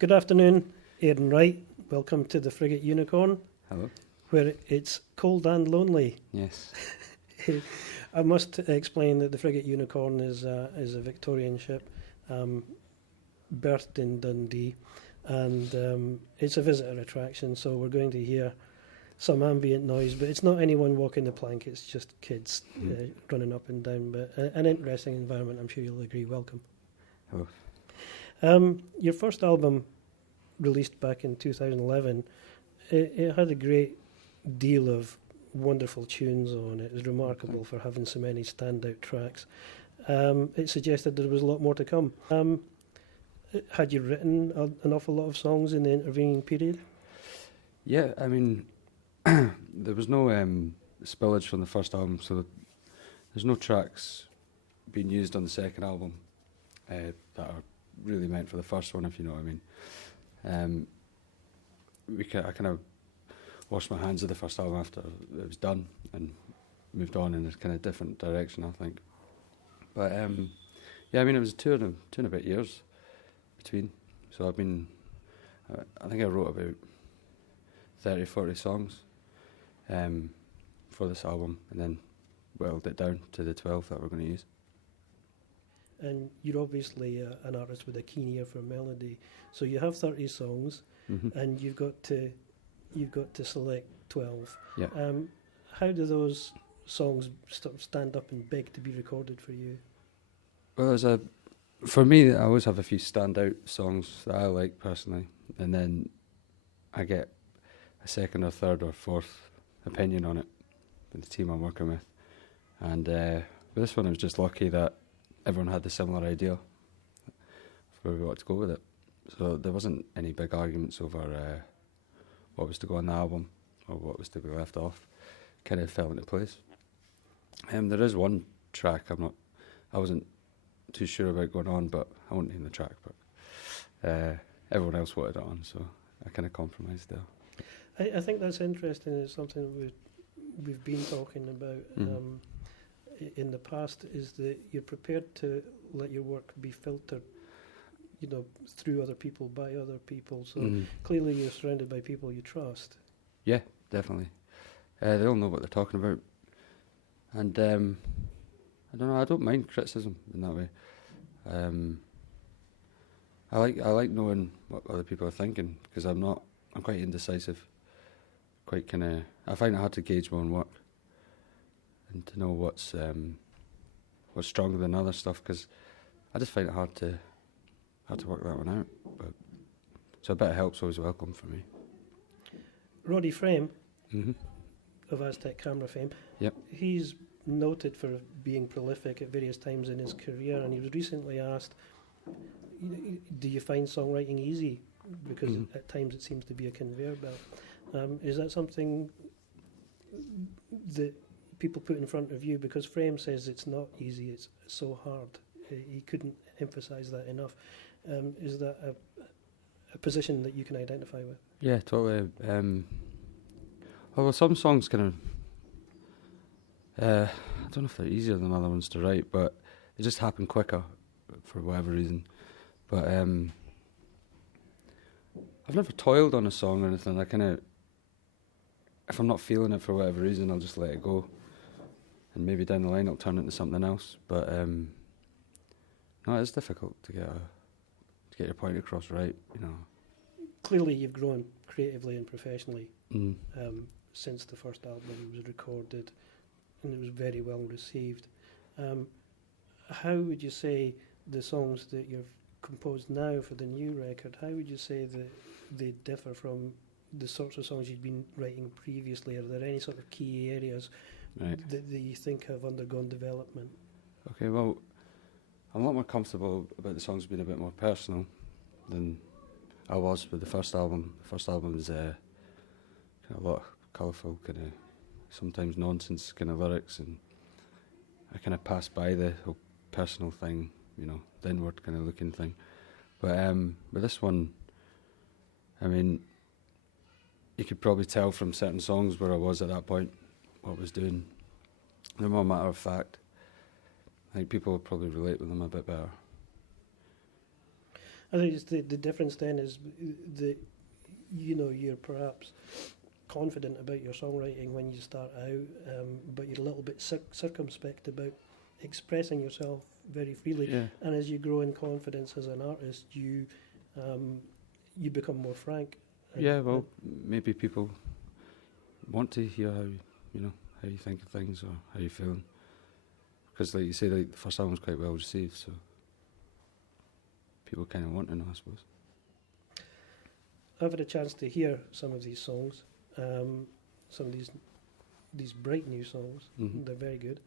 Good afternoon, Aaron Wright. Welcome to the Frigate Unicorn, Hello. where it's cold and lonely. Yes. I must explain that the Frigate Unicorn is a Victorian ship, berthed in Dundee, and it's a visitor attraction, so we're going to hear some ambient noise, but it's not anyone walking the plank, it's just kids running up and down, but an interesting environment, I'm sure you'll agree. Welcome. Hello. Your first album, released back in 2011, it had a great deal of wonderful tunes on it. It was remarkable for having so many standout tracks. It suggested there was a lot more to come. Had you written an awful lot of songs in the intervening period? Yeah, I mean, there was no spillage from the first album, so there's no tracks being used on the second album that are really meant for the first one, if you know what I mean. I kind of washed my hands of the first album after it was done and moved on in a kind of different direction, I think. But yeah, I mean, it was two and a bit years between. So I think I wrote about 30, 40 songs for this album, and then whittled it down to the 12 that we're going to use. And you're obviously an artist with a keen ear for melody. So you have 30 songs, and you've got to select 12. Yeah. How do those songs sort of stand up and beg to be recorded for you? Well, for me, I always have a few standout songs that I like personally, and then I get a second or third or fourth opinion on it with the team I'm working with. And with this one, I was just lucky that everyone had the similar idea for what to go with it. So there wasn't any big arguments over what was to go on the album or what was to be left off. Kind of fell into place. There is one track I wasn't too sure about going on, but I won't name the track, but everyone else wanted it on, so I kind of compromised there. I think that's interesting. It's something we've been talking about in the past, is that you're prepared to let your work be filtered, through other people, by other people. So clearly you're surrounded by people you trust. Yeah, definitely. They all know what they're talking about. And I don't know, I don't mind criticism in that way. I like knowing what other people are thinking, because I'm quite indecisive. I find it hard to gauge my own work and to know what's stronger than other stuff, because I just find it hard to work that one out. So a bit of help's always welcome for me. Roddy Frame, of Aztec Camera fame, yep. He's noted for being prolific at various times in his career, and he was recently asked, do you find songwriting easy? Because at times it seems to be a conveyor belt. Is that something that people put in front of you? Because Frame says it's not easy, it's so hard. He couldn't emphasise that enough. Is that a position that you can identify with? Yeah, totally. Well, some songs kind of, I don't know if they're easier than other ones to write, but they just happen quicker for whatever reason. But I've never toiled on a song or anything. I kind of, if I'm not feeling it for whatever reason, I'll just let it go, and maybe down the line I'll turn it into something else. But no, it's difficult to get your point across right, Clearly you've grown creatively and professionally since the first album was recorded, and it was very well received. How would you say the songs that you've composed now for the new record, how would you say that they differ from the sorts of songs you'd been writing previously? Are there any sort of key areas that you think have undergone development? Okay, well, I'm a lot more comfortable about the songs being a bit more personal than I was with the first album. The first album was kind of a lot of colourful, kind of sometimes nonsense kind of lyrics, and I kind of passed by the whole personal thing, the inward kind of looking thing. But with this one, I mean, you could probably tell from certain songs where I was at that point, what I was doing. They're more matter of fact. I think people will probably relate with them a bit better. I think it's the difference then is that, you know, you're perhaps confident about your songwriting when you start out, but you're a little bit circumspect about expressing yourself very freely. Yeah. And as you grow in confidence as an artist, you become more frank. Yeah, well, maybe people want to hear how you think of things or how you're feeling. Because, like you say, like, the first album was quite well received, so people kind of want to know, I suppose. I've had a chance to hear some of these songs, some of these bright new songs. Mm-hmm. They're very good.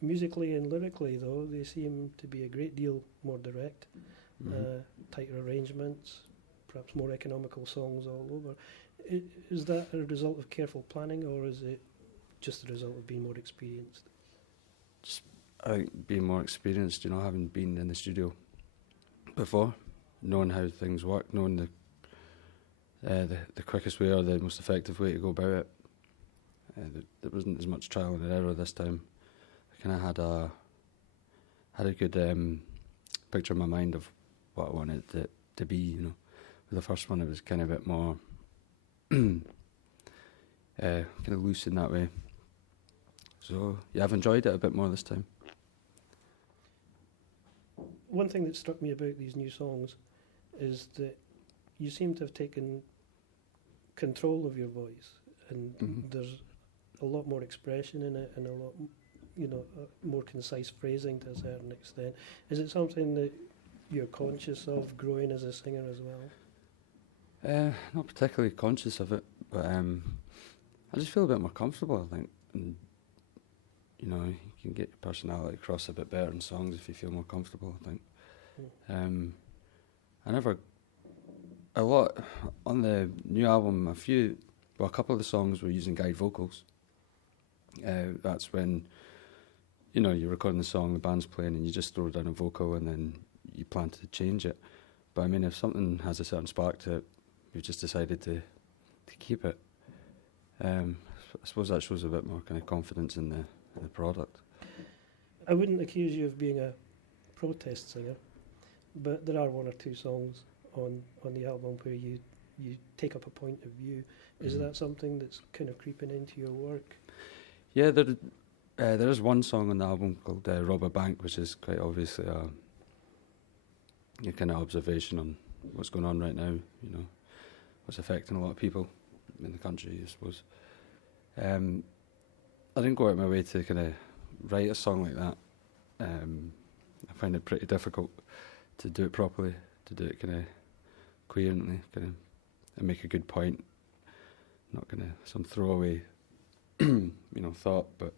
Musically and lyrically, though, they seem to be a great deal more direct, tighter arrangements, perhaps more economical songs all over. Is that a result of careful planning, or is it just the result of being more experienced? Just, I think, being more experienced, you know, having been in the studio before, knowing how things work, knowing the quickest way or the most effective way to go about it. There wasn't as much trial and error this time. I kind of had a good picture in my mind of what I wanted it to be, you know. With the first one, it was kind of a bit more kind of loose in that way. So, yeah, I've enjoyed it a bit more this time. One thing that struck me about these new songs is that you seem to have taken control of your voice, and there's a lot more expression in it and a lot, more concise phrasing to a certain extent. Is it something that you're conscious of growing as a singer as well? Not particularly conscious of it, but I just feel a bit more comfortable, I think. And, you know, you can get your personality across a bit better in songs if you feel more comfortable, I think. A lot on the new album, a couple of the songs were using guide vocals. That's when, you know, you're recording the song, the band's playing, and you just throw down a vocal and then you plan to change it. But I mean, if something has a certain spark to it, we've just decided to keep it. I suppose that shows a bit more kind of confidence in the product. I wouldn't accuse you of being a protest singer, but there are one or two songs on the album where you take up a point of view. Is that something that's kind of creeping into your work? Yeah, there is one song on the album called Rob a Bank, which is quite obviously a kind of observation on what's going on right now, you know, what's affecting a lot of people in the country, I suppose. I didn't go out my way to kind of write a song like that. I find it pretty difficult to do it properly, to do it kind of coherently, and make a good point, not kind of some throwaway, thought. But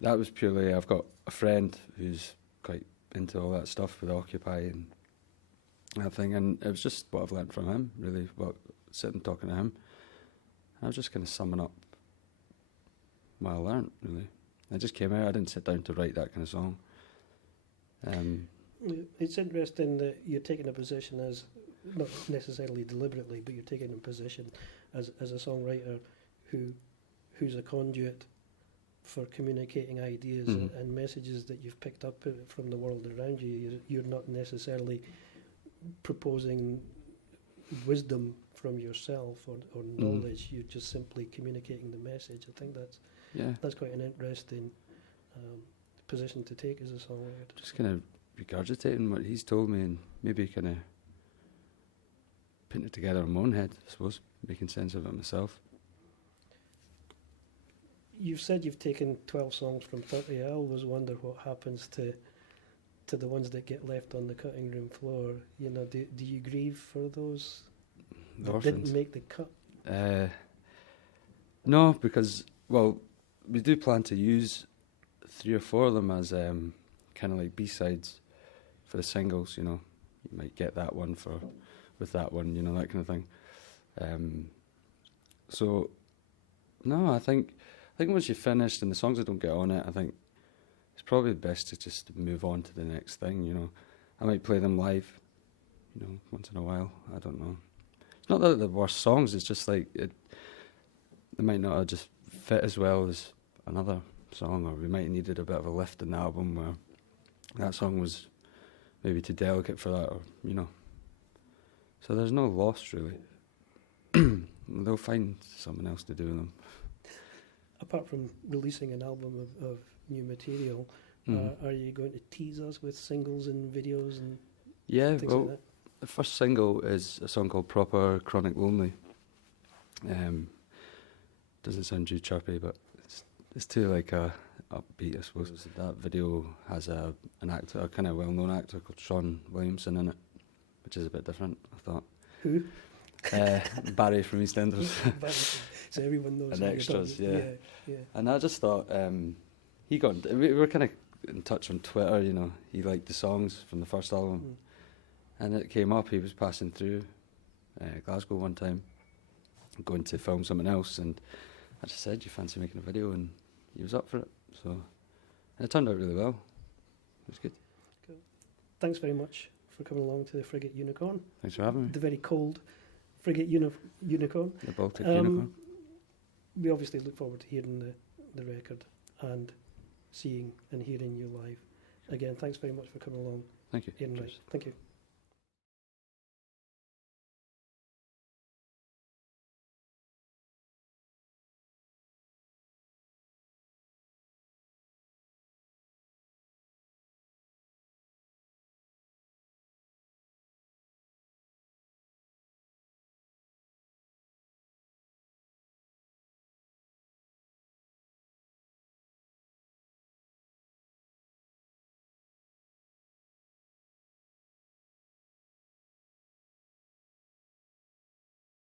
that was purely, I've got a friend who's quite into all that stuff with Occupy and that thing, and it was just what I've learnt from him, really, sitting talking to him. I was just kind of summing up what I learnt, really. I just came out, I didn't sit down to write that kind of song. It's interesting that you're taking a position as, not necessarily deliberately, but you're taking a position as a songwriter who's a conduit for communicating ideas and messages that you've picked up from the world around you. You're not necessarily proposing wisdom from yourself or knowledge. You're just simply communicating the message. I think that's quite an interesting position to take as a songwriter. Just kind of regurgitating what he's told me and maybe kind of putting it together in my own head, I suppose, making sense of it myself. You've said you've taken 12 songs from 30. I always wonder what happens to the ones that get left on the cutting room floor. You know, do you grieve for those that didn't make the cut? No, because, we do plan to use 3 or 4 of them as kind of like B-sides for the singles, you know. You might get that one with that one, you know, that kind of thing. So, no, I think once you've finished and the songs that don't get on it, I think it's probably best to just move on to the next thing, you know. I might play them live, you know, once in a while. I don't know. It's not that they're the worst songs, it's just like they might not have just fit as well as another song, or we might have needed a bit of a lift in the album where that song was maybe too delicate for that, or So there's no loss really. They'll find someone else to do them. Apart from releasing an album of new material, are you going to tease us with singles and videos and things like that? The first single is a song called Proper Chronic Lonely. Doesn't sound too chirpy, but it's too like upbeat, I suppose. That video has an actor, a kind of well-known actor called Sean Williamson in it, which is a bit different, I thought. Who? Barry from Eastenders. So everyone knows. And extras, yeah. Yeah. And I just thought we were kind of in touch on Twitter. He liked the songs from the first album, and it came up. He was passing through Glasgow one time, going to film something else, and I just said, "You fancy making a video?" And he was up for it. So, and it turned out really well. It was good. Cool. Thanks very much for coming along to the Frigate Unicorn. Thanks for having me. The very cold Frigate Unicorn. The Baltic Unicorn. We obviously look forward to hearing the record and seeing and hearing you live. Again, thanks very much for coming along. Thank you. Aaron Wright. Thank you.